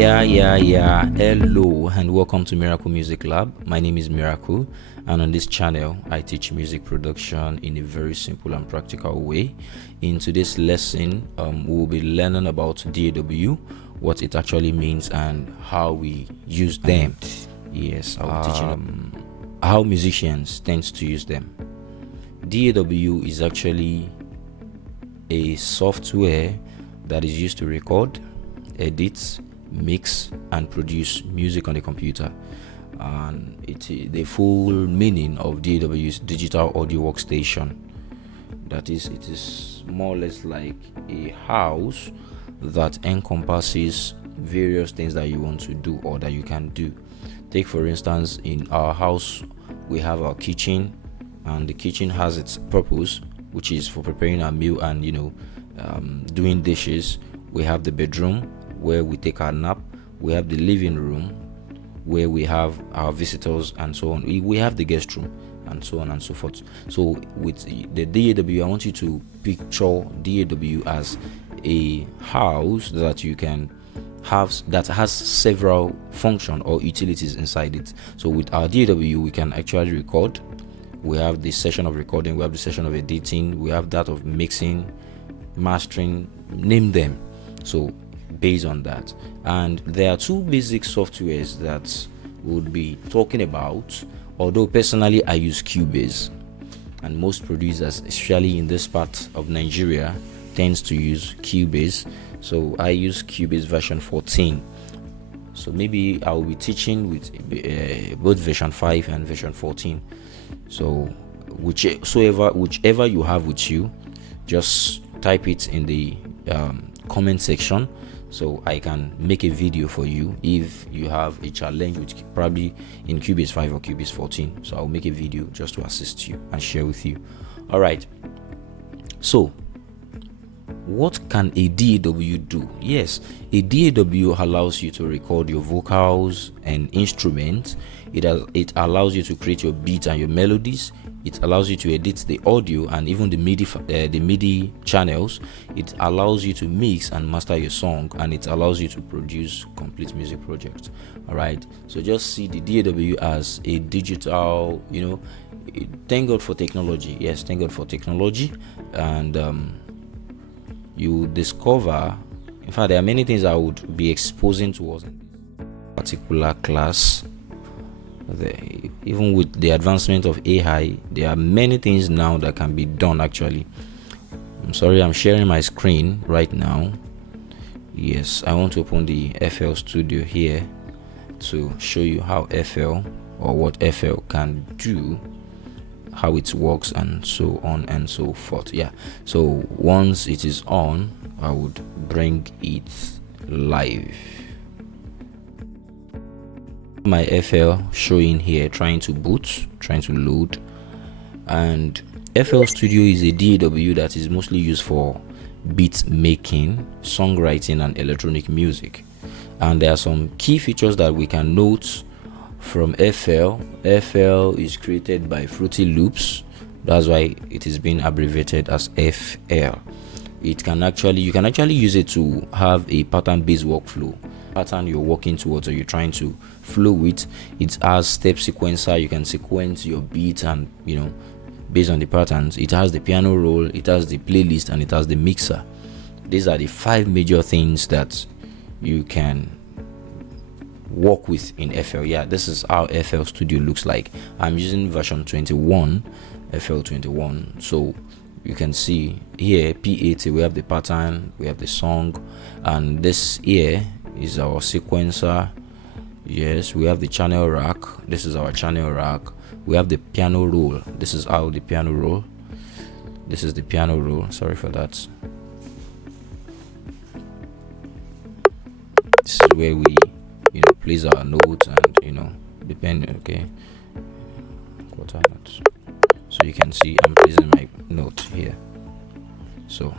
Yeah. Hello and welcome to Miracle Music Lab. My name is Miracle, and on this channel, I teach music production in a very simple and practical way. In today's lesson, we will be learning about DAW, what it actually means, and how we use them. Yes, I'll be teaching how musicians tend to use them. DAW is actually a software that is used to record, edit, mix and produce music on a computer. And the full meaning of DAW is digital audio workstation. That is, it is more or less like a house that encompasses various things that you want to do or that you can do. Take for instance, in our house we have our kitchen, and the kitchen has its purpose, which is for preparing our meal and doing dishes. We have the bedroom where we take our nap. We have the living room where we have our visitors and so on. We have the guest room and so on and so forth. So with the DAW, I want you to picture DAW as a house that you can have that has several functions or utilities inside it. So with our DAW, we can actually record. We have the session of recording, we have the session of editing, we have that of mixing, mastering, name them. So based on that, and there are two basic softwares that we'll be talking about, although personally I use Cubase, and most producers, especially in this part of Nigeria, tends to use Cubase. So I use Cubase version 14. So maybe I will be teaching with both version 5 and version 14. So whichever you have with you, just type it in the comment section so I can make a video for you if you have a challenge with probably in Cubase 5 or Cubase 14. So I'll make a video just to assist you and share with you. All right, so what can a DAW do? Yes, a DAW allows you to record your vocals and instruments. It allows you to create your beats and your melodies. It allows you to edit the audio and even the MIDI channels. It allows you to mix and master your song, and it allows you to produce complete music projects. All right, so just see the DAW as a digital, thank God for technology. Yes, thank God for technology. And you discover, in fact, there are many things I would be exposing towards in this particular class. Even with the advancement of AI, there are many things now that can be done. Actually, I'm sorry, I'm sharing my screen right now. Yes, I want to open the FL Studio here to show you how FL, or what FL can do, how it works and so on and so forth. Yeah, so once it is on, I would bring it live. My FL showing here, trying to load. And FL Studio is a DAW that is mostly used for beat making, songwriting and electronic music. And there are some key features that we can note from FL. FL is created by Fruity Loops. That's why it is being abbreviated as FL. You can actually use it to have a pattern based workflow. Pattern you're working towards or you're trying to flow with. It has step sequencer. You can sequence your beat and based on the patterns. It has the piano roll, it has the playlist, and it has the mixer. These are the 5 major things that you can work with in FL. Yeah, this is how FL Studio looks like. I'm using version 21, FL 21. So you can see here P80, we have the pattern, we have the song, and this here is our sequencer. Yes, we have the channel rack. This is our channel rack. We have the piano roll. This is how the piano roll. This is the piano roll. Sorry for that. This is where we place our notes and depending. Okay, quarter notes. So you can see I'm placing my note here. So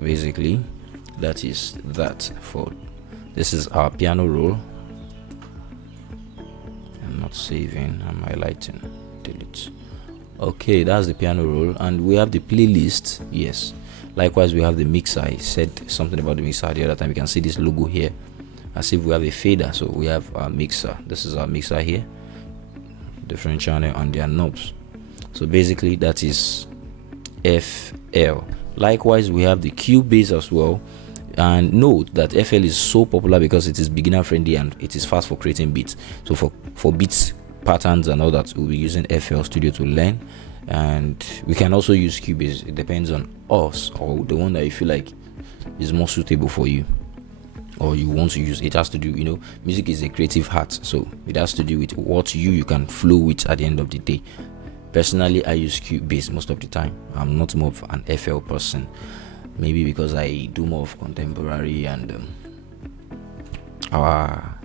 basically that is that. For this is our piano roll. I'm not saving, I'm highlighting, delete. Okay, that's the piano roll. And we have the playlist. Yes, Likewise, we have the mixer. I said something about the mixer the other time. You can see this logo here as if we have a fader. So we have our mixer. This is our mixer here, different channel and their knobs. So basically that is FL. Likewise, we have the Cubase as well. And note that FL is so popular because it is beginner friendly and it is fast for creating beats. So for beats patterns and all that, we'll be using FL Studio to learn. And we can also use Cubase. It depends on us, or the one that you feel like is more suitable for you, or you want to use. It has to do, you know, music is a creative art, so it has to do with what you can flow with at the end of the day. Personally, I use Cubase most of the time. I'm not more of an FL person, maybe because I do more of contemporary and our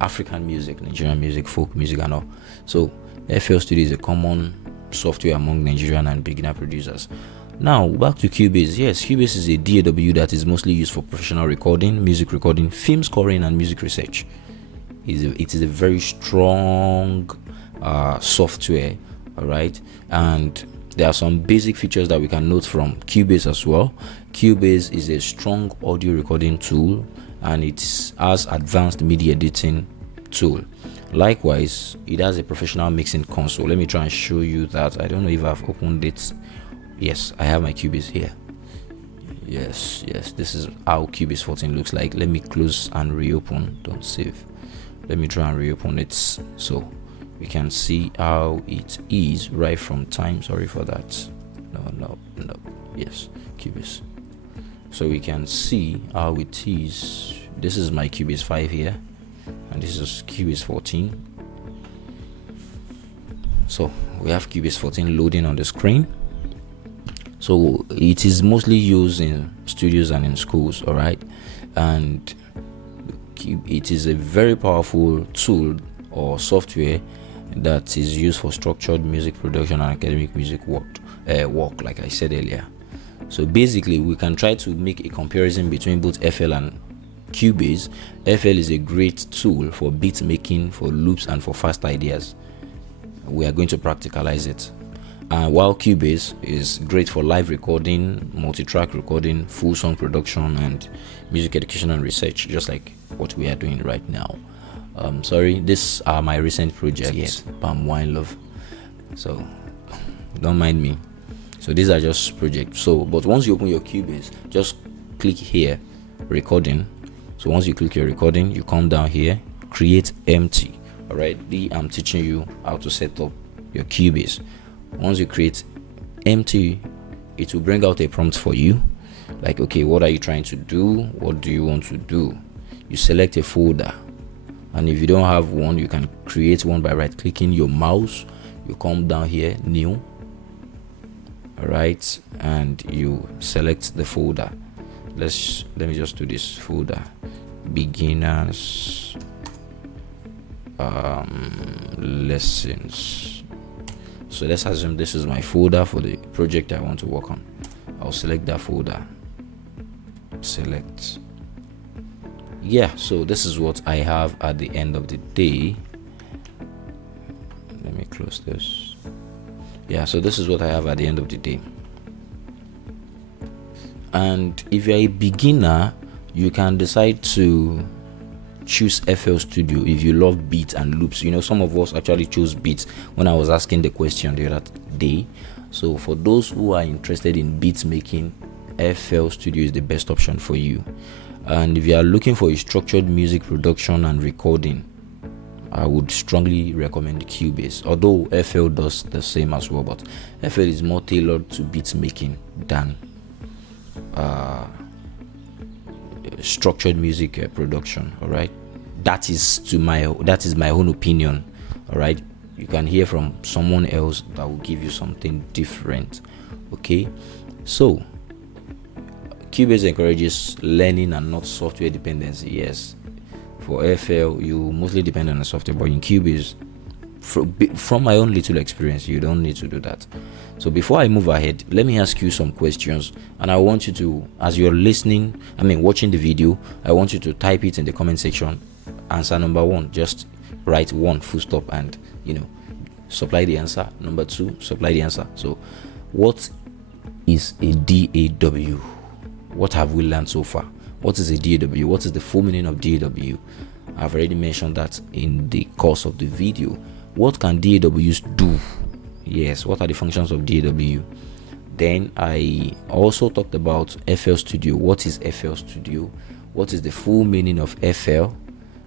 African music, Nigerian music, folk music and all. So FL Studio is a common software among Nigerian and beginner producers. Now back to Cubase. Yes, Cubase is a DAW that is mostly used for professional recording, music recording, film scoring and music research. It is a very strong software, all right, and there are some basic features that we can note from Cubase as well. Cubase is a strong audio recording tool and it has advanced media editing tool. Likewise, it has a professional mixing console. Let me try and show you that. I don't know if I've opened it. Yes, I have my Cubase here. Yes, this is how Cubase 14 looks like. Let me close and reopen. Don't save. Let me try and reopen it so we can see how it is right from time. Sorry for that. No. Yes, Cubase. So we can see how it is. This is my Cubase 5 here, and this is Cubase 14. So we have Cubase 14 loading on the screen. So it is mostly used in studios and in schools, all right, and it is a very powerful tool or software that is used for structured music production and academic music work, like I said earlier. So basically, we can try to make a comparison between both FL and Cubase. FL is a great tool for beat making, for loops, and for fast ideas. We are going to practicalize it. While Cubase is great for live recording, multi-track recording, full song production, and music education and research, just like what we are doing right now. Sorry, these are my recent projects. Palm Wine Love, so don't mind me. So these are just projects. So but once you open your Cubase, just click here, recording. So once you click your recording, you come down here, create empty. All right, I'm teaching you how to set up your Cubase. Once you create empty, it will bring out a prompt for you, like, okay, what are you trying to do? What do you want to do? You select a folder, and if you don't have one, you can create one by right clicking your mouse. You come down here, new, all right, and you select the folder. Let me just do this folder, beginners lessons. So let's assume this is my folder for the project I want to work on. I'll select that folder, select. Yeah, so this is what I have at the end of the day. Let me close this. Yeah, so this is what I have at the end of the day. And if you're a beginner, you can decide to choose FL Studio if you love beats and loops. You know, some of us actually chose beats when I was asking the question the other day. So for those who are interested in beats making, FL Studio is the best option for you. And if you are looking for a structured music production and recording, I would strongly recommend Cubase, although FL does the same as well, but FL is more tailored to beats making than structured music production. All right, that is my own opinion. All right, you can hear from someone else that will give you something different. Okay, so Cubase encourages learning and not software dependency. Yes, for FL you mostly depend on the software, but in Cubase, from my own little experience, you don't need to do that. So before I move ahead, let me ask you some questions, and I want you to, as you're watching the video, I want you to type it in the comment section. Answer number 1, just write 1 full stop and supply the answer. Number 2, supply the answer. So what is a DAW? What have we learned so far? What is a DAW? What is the full meaning of DAW? I've already mentioned that in the course of the video. What can DAWs do? Yes, what are the functions of DAW? Then I also talked about FL Studio. What is FL Studio? What is the full meaning of FL?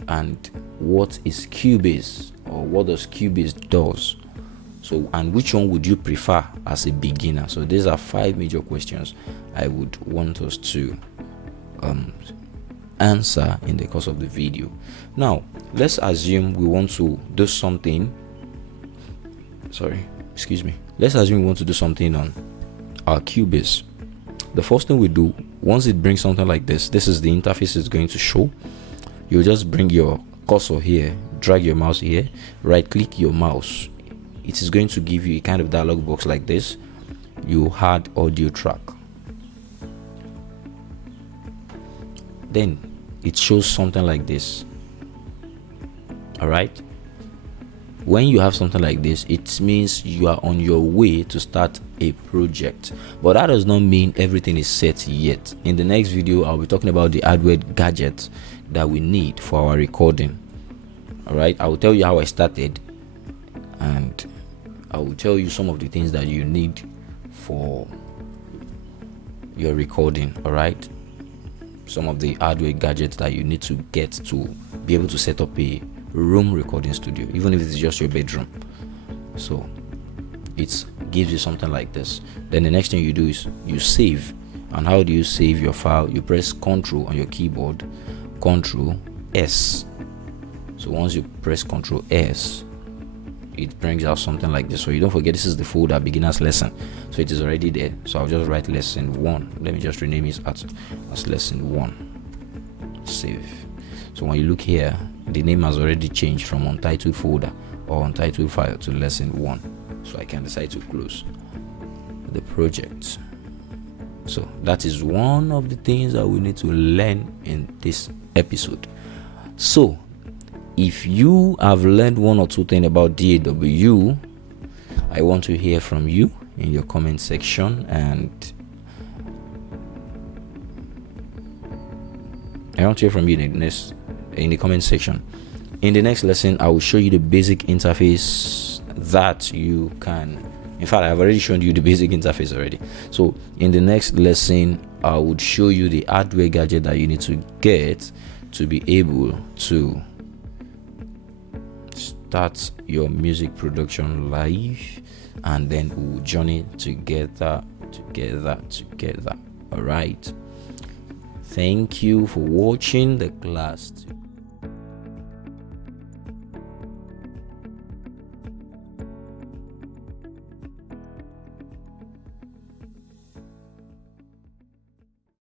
And what is Cubase, or what does Cubase does? So, and which one would you prefer as a beginner? So these are 5 major questions I would want us to answer in the course of the video. Now let's assume we want to do something. Let's assume we want to do something on our Cubase. The first thing we do, once it brings something like this is the interface it's going to show. You just bring your cursor here, drag your mouse here, right click your mouse. It is going to give you a kind of dialog box like this. You add audio track. Then it shows something like this. All right. When you have something like this, it means you are on your way to start a project. But that does not mean everything is set yet. In the next video, I'll be talking about the hardware gadgets that we need for our recording. All right. I will tell you how I started, and I will tell you some of the things that you need for your recording. All right. Some of the hardware gadgets that you need to get to be able to set up a room recording studio, even if it's just your bedroom. So it gives you something like this. Then the next thing you do is you save. And how do you save your file? You press Ctrl on your keyboard, Ctrl S. So once you press Ctrl S, it brings out something like this. So you don't forget, this is the folder beginners lesson, so it is already there. So I'll just write lesson 1. Let me just rename it as lesson 1. Save. So when you look here, the name has already changed from untitled folder or untitled file to lesson 1. So I can decide to close the project. So that is one of the things that we need to learn in this episode. So if you have learned one or two things about DAW, I want to hear from you in your comment section, and I want to hear from you in the comment section. In the next lesson, I will show you the basic interface that you can. In fact, I've already shown you the basic interface already. So in the next lesson, I would show you the hardware gadget that you need to get to be able to start your music production live, and then we'll journey together. All right. Thank you for watching the class.